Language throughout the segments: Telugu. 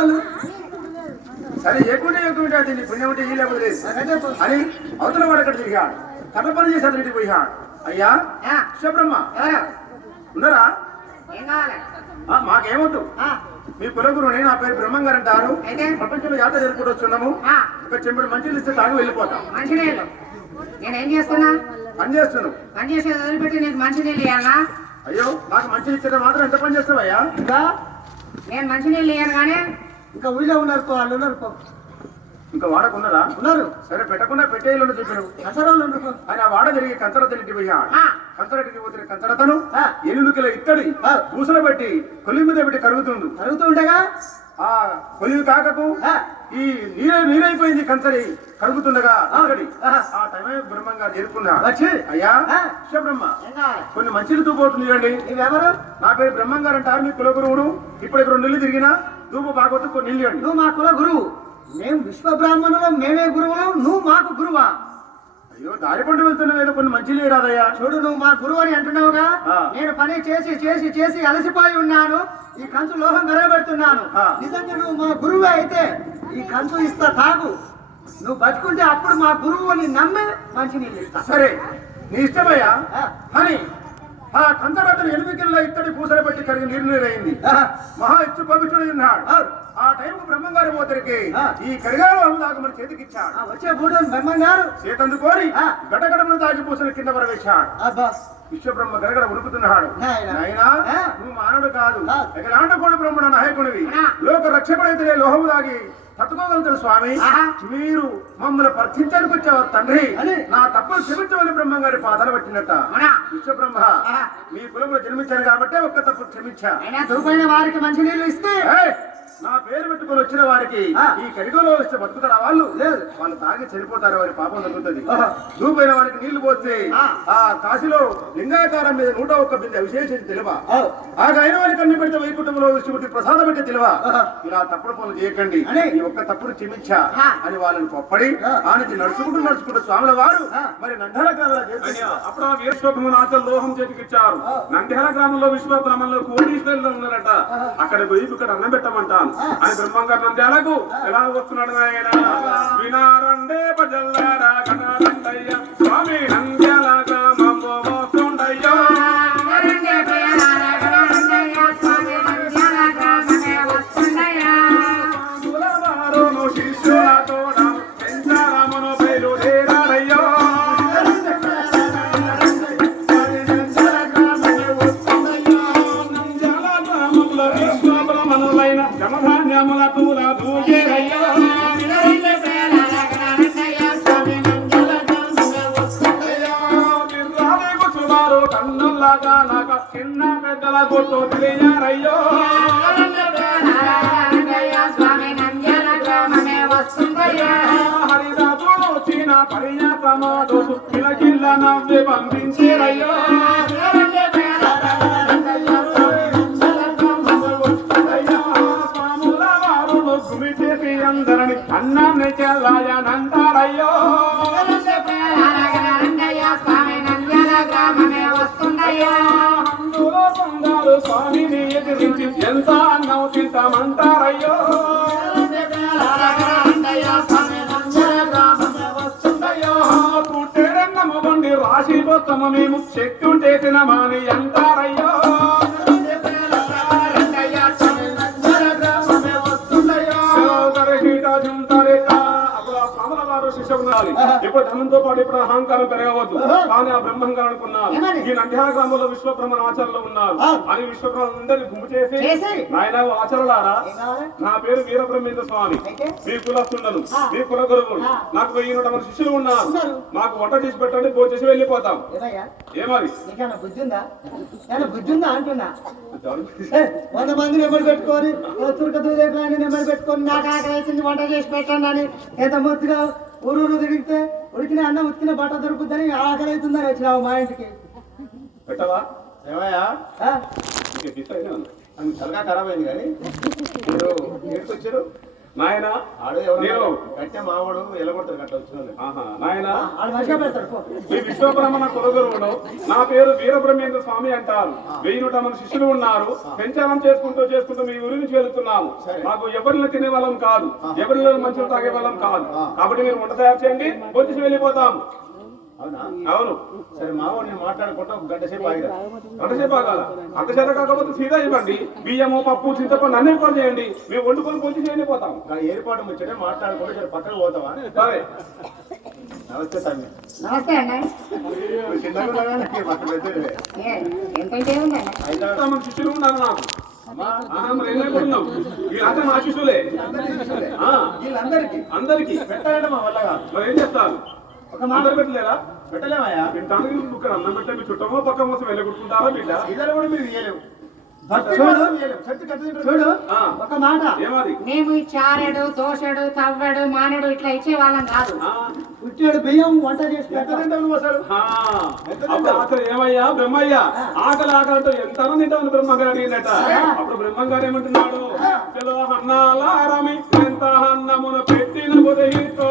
వాళ్ళు సరే ఎక్కుంటే ఎక్కుంటే అది నీ పుణ్యం ఉంటే ఈ లేకపోతే అని అవతల వాడు అక్కడ తిరిగాడు. కథ పని చేసి అతనికి పోయాడు అయ్యా శుభ్రహ్మ ఉన్నారా? ఏం మాకేమొద్దు. మీ కులగురుని నా పేరు బ్రహ్మం గారు అంటారు? ప్రపంచంలో యాత్ర జరుపుకుంటూ వస్తున్నాము. ఒక చెంబుడు మంచిలు ఇస్తే తాగి వెళ్ళిపోతాం. నేనేం చేస్తున్నా? పని చేస్తున్నావు. పని చేసేది వదిలిపెట్టి నీకు మంచినీళ్ళు ఇవ్వాలనా అయ్యో నాకు మంచి ఇచ్చేది మాత్రం ఎంత పని చేస్తావయ్యా? నేను మంచినీళ్ళు ఇవ్వను కానీ ఇంకా ఊళ్ళో ఉన్నారు పో వాళ్ళు ఉన్నారు పో. ఇంకా వాడకున్నారా ఉన్నారు. సరే పెట్టకుండా పెట్టేయాలని చెప్పాను దసరాలు ఉన్నారు ఆయన వాడ జరిగి కంచర తింటి పోయాడు ఆ, కంచరటికి పోతే కంచరతను. ఎలుకల ఇత్తడి. పూసలు పెట్టి కొలి మీద పెట్టి కరుగుతుండు. జరుగుతూ ఉండగా? ఆ కొలివి కాకకు ఈ నీరే నీరైపోయింది కంచరి కరుగుతుండగా ఆ. టైమే బ్రహ్మంగా చేరుకున్నా వచ్చి. అయ్యా. బ్రహ్మ కొన్ని మంచిలు తూపోతుంది చూడండి. నీవెవరు? నా పేరు బ్రహ్మం గారు అంటారు మీ కులగురువుడు. ఇప్పుడు ఇక్కడ రెండు నీళ్ళు తిరిగినా బాగొద్దు కొన్ని నీళ్ళు ఇవ్వండి. నువ్వు మా కుల గురువు. మేము విశ్వ బ్రాహ్మణులు మేమే గురువులు నువ్వు మాకు గురువా. అయ్యో దారి పంట వెళ్తున్న ఏదో కొన్ని మంచిలు రాదయ్యా. చూడు నువ్వు మా గురువు అని అంటున్నావుగా. నేను పని చేసి చేసి చేసి అలసిపోయి ఉన్నాను. ఈ కంచు లోహం గరబెడుతున్నాను. నిజంగా నువ్వు మా గురువే అయితే ఈ కంచు ఇస్తా తాగు. నువ్వు బతుకుంటే అప్పుడు మా గురువు అని నమ్మి మంచి నీళ్ళు ఇస్తా. సరే నీ ఇష్టమయ్యా? ఆ. ఆ కంచరాత్రి ఎనిమిది కిలోల ఇత్తడి పూసలు పెట్టి కరిగి నీరు నీరైంది ఆ. మహా ఇచ్చు పవిత్రుడు ఉన్నాడు. ఆ టైంకు బ్రహ్మంగారి పోతరికి ఆ. ఈ కరిగారు అమ్ముదాకా మన చేతికి ఇచ్చాడు వచ్చే బూటలు బ్రహ్మంగారు చేతందుకోరి ఆ. గడగడమును తాగి పూసలు కింద పరవేశాడు విశ్వబ్రహ్మ గడగడ ఉడుకుతున్నాడు నాయనా. నాయనా ఆ. నువ్వు మానవుడు కాదు. ఎలాంటి కూడా బ్రహ్మణ నాయకుడివి. లోక రక్షకుడైతే లోహము దాగి తట్టుకోగలుగుతాడు స్వామి. మీరు మమ్మల్ని పరిచించడానికి వచ్చావు తండ్రి అని. నా తప్పులు క్షమించమని బ్రహ్మంగారి పాదాలు పట్టినట్ట విశ్వబ్రహ్మ. మీ కులంలో జన్మించాను కాబట్టి ఒక్క తప్పు క్షమించా దుర్పైన వారికి మంచి నీళ్ళు ఇస్తే! నా పేరు పెట్టుకొని వచ్చిన వారికి. ఈ కరిగోలో వస్తే బతుకుతారా వాళ్ళు లేదు. వాళ్ళు తాగి చనిపోతారు వారి పాపం తగ్గుతుంది ఆహా. దూపైన వారికి నీళ్ళు పోస్తే ఆ. కాశీలో లింగాకారం మీద నూట ఒక్క బిందె విశేషించి తెలివా ఆ. అయిన వారికి అన్ని పెడితే వైకుంఠంలో విష్ణుమూర్తి ప్రసాదం పెట్టి తెలివా. ఇలా తప్పుడు పనులు చేయకండి అని. ఈ ఒక్క తప్పుడు క్షమించా. అని వాళ్ళని పొప్పడి ఆ. ఆ నుంచి నడుచుకుంటూ నడుచుకుంటూ స్వాముల వారు. మరి కావాల అయ్యా, అప్పుడు ఆ వీరస్వప్న నాచల్ లోహం చేతికిచ్చారు. నంద్యాల గ్రామంలో విశ్వ గ్రామంలో కోటీశ్వరులు ఉన్నారట. అక్కడ పోయి ఇక్కడ అన్నం పెట్టమంటాను. అని బ్రహ్మంగారు నంద్యాలకు ఎలా వస్తున్నాడు నాయన? వినారండే ప్రజల్లారా కనారండయ్య స్వామి నంద్యాల పంపించేరయ్యో రండి ప్రియారా, రండయ్యా, స్వామి నంద్యాల గ్రామమే వస్తుండయ్యా. స్వాముల వారులు గుమిచేసి అందరిని అన్నాన్ని చెల్లాయనంటారయ్యో స్వామి నంద్యాల గ్రామమే వస్తుండయ్యా. సంఘాలు స్వామిని ఎదిరించి ఎంత అన్నం తింటామంటారయ్యో అయ్యో బండి రాశి పోతాము మేము శక్తి ఉంటే తినమాని అంటారయ్యో. శిష్యులు ఉండాలి. ఇప్పుడు ధనంతో పాటు ఇప్పుడు అహంకారం పెరగవద్దు కానీ ఆ బ్రహ్మంగా అనుకున్నారు? ఈ నంద్యాల గ్రామంలో విశ్వబ్రహ్మణ ఆచరణలో ఉన్నారు. అని విశ్వబ్రహ్మ అందరినీ గుంపు చేసి? నాయన ఏం కావాలి? నా పేరు వీరబ్రహ్మేంద్ర స్వామి? మీ కులస్తుండను. మీ కుల గురువులు. నాకు వెయ్యి నూట మంది శిష్యులు ఉన్నారు. మాకు వంట చేసి పెట్టండి భోజనం చేసి వెళ్ళిపోతాం ఏమది బుద్ధి ఉందా ఏమన్నా బుద్ధి ఉందా అంటున్నా వంద మందిని ఎప్పుడు పెట్టుకొని తురక నెమ్మది పెట్టుకొని నాకు ఆకలి వంట చేసి పెట్టండి అని ఎంత ముద్దుగా ఊరు ఊరు తిరిగితే ఉడికిన అన్నం ఉతికిన బట్ట దొరుకుతుందని ఆకలి అవుతుందని వచ్చినావు మా ఇంటికి. పెట్టవా? ఏమయ్యా. అది తలగా ఖరాబ్ అయింది కానీ. మీరు ఏడుకొచ్చారు? నాయన నేను కట్టే మావాడు ఎలగొడతారు కట్ట వచ్చిన నాయన మంచిగా విశ్వబ్రహ్మణ నా పేరు వీరబ్రహ్మేంద్ర స్వామి అంటారు. వెయ్యి నూట మంది శిష్యులు ఉన్నారు. పెంచాలం చేసుకుంటూ చేసుకుంటూ మీ ఊరి నుంచి వెళుతున్నాము. మాకు ఎవరిని తినే వాళ్ళం కాదు ఎవరిలో మంచులు తాగే వాళ్ళం కాదు కాబట్టి మీరు వంట తయారు చేయండి. వచ్చి వెళ్ళిపోతాము. అవునా? అవును. సరే మావాడు నేను మాట్లాడుకుంటా ఒక గంట సేపు ఆగిరా. అంతసేపు ఆగాల? అంతసేపు కాకపోతే సీదా ఇవ్వండి. బియ్యము పప్పు చింతపండు అన్ని ఏర్పాటు చేయండి. మేము వండుకొని పొంచి వెళ్ళిపోతాం ఆ ఏర్పాటు ముచ్చటే మాట్లాడుకుంటే సరే పక్కకు పోతావా? సరే. నమస్తే తమ్మి నమస్తే అన్న. ఎంత మంది శిష్యులు ఉన్నారు నాకు. వీళ్ళంతా మా శిష్యులే. ఆ, వీళ్ళందరికీ. అందరికి. పెట్టాలంటే మా వల్ల కాదు. మరి ఏం చేస్తారు? ఒక మాట అందరు పెట్టలేరా? పెట్టలేమయ్యా? తింటానికి ఇక్కడ అన్నం పెట్టే మీ చుట్టమో పక్క మోసం వెళ్ళగొట్టుకుంటారా బిడ్డ? ఇద్దరు కూడా మీరు చూడు. ఒక మాట. మేము ఈ చారెడు దోశడు తవ్వడు మానడు ఇట్లా ఇచ్చే వాళ్ళం కాదు. ఆ, పుట్టాడు బియ్యం వంట చేసి ఏమయ్యా? బ్రహ్మయ్య? ఆకలి ఆకలి అంటూ ఎంత తింటామని బ్రహ్మగారు అడిగినట అప్పుడు బ్రహ్మంగారు ఏమంటున్నాడు? చలో అన్నాలారమి ఎంత అన్నమున పెట్టిన బుధహితో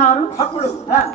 చేస్తున్నారు అప్పుడు